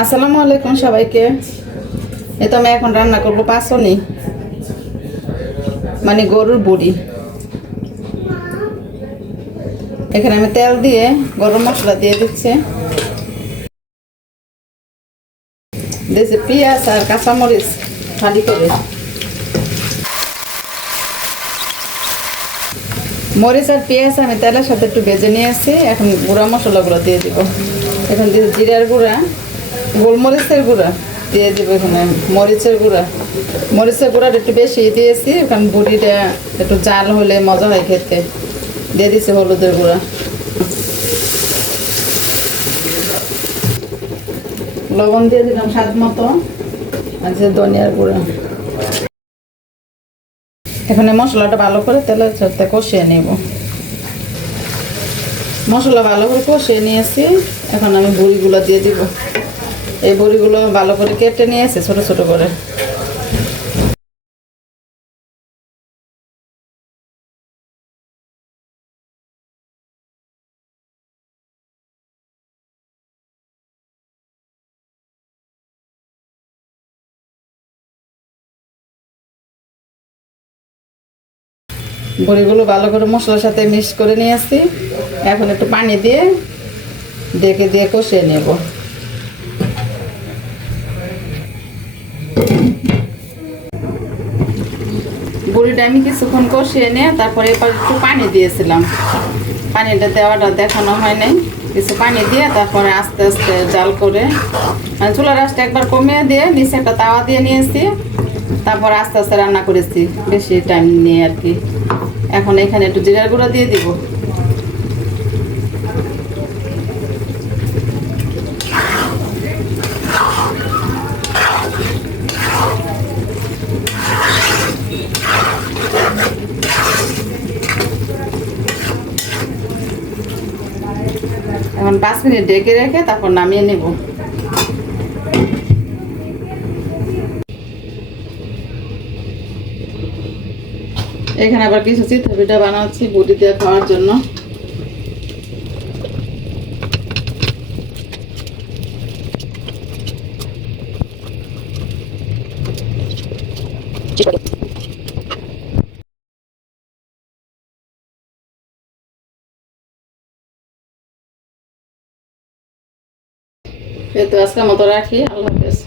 আসসালামু আলাইকুম সবাইকে। এই তো আমি এখন রান্না করবো পাঁচনি, মানে গরুর বড়ি। এখানে আমি তেল দিয়ে গরম মশলা দিয়ে দিচ্ছি, দিয়েছি পেঁয়াজ আর কাঁচামরিচ ফালি করে। মরিচ আর পেঁয়াজ আমি তেলের সাথে একটু ভেজে নিয়েছি। এখন গুঁড়া মশলাগুলো দিয়ে দিব। এখন দিয়ে জিরার গুঁড়া, গোলমরিচের গুঁড়া দিয়ে দিব। এখানে মরিচের গুঁড়া, মরিচের গুঁড়াটা একটু বেশি দিয়েছি, কারণ বড়িটা একটু জাল হলে মজা হয় খেতে। দিয়ে দিচ্ছি হলুদের গুঁড়া, লবণ দিয়ে দিলাম স্বাদ মতো, আর যে ধনিয়ার গুঁড়া। এখানে মশলাটা ভালো করে তেলের সাথে কষিয়ে নেব। মশলা ভালো করে কষিয়ে নিয়েছি। এখন আমি বড়িগুলো দিয়ে দিব। এই বড়িগুলো ভালো করে কেটে নিয়েছি ছোট ছোট করে। বড়িগুলো ভালো করে মশলার সাথে মিক্স করে নিয়েছি। এখন একটু পানি দিয়ে ঢেকে দিয়ে কষিয়ে নেব। বড়িটা আমি কিছুক্ষণ কষিয়ে নিয়ে তারপরে এবার একটু পানি দিয়েছিলাম। পানিটা দেওয়াটা দেখানো হয় নাই। কিছু পানি দিয়ে তারপরে আস্তে আস্তে জাল করে, মানে চুলার আঁচটা একবার কমিয়ে দিয়ে নিচে একটা তাওয়া দিয়ে নিয়েছি। তারপর আস্তে আস্তে রান্না করেছি বেশি টাইম নিয়ে আর কি। এখন এখানে একটু জিরার গুঁড়া দিয়ে দিব। এখন 5 মিনিট ঢেকে রেখে তারপর নামিয়ে নেব। এখানে আবার কিছু চিতই পিঠা বানাচ্ছি বড়ি দিয়ে খাওয়ার জন্য। এই তো আজকের মতো রাখি। আল্লাহ হাফেজ।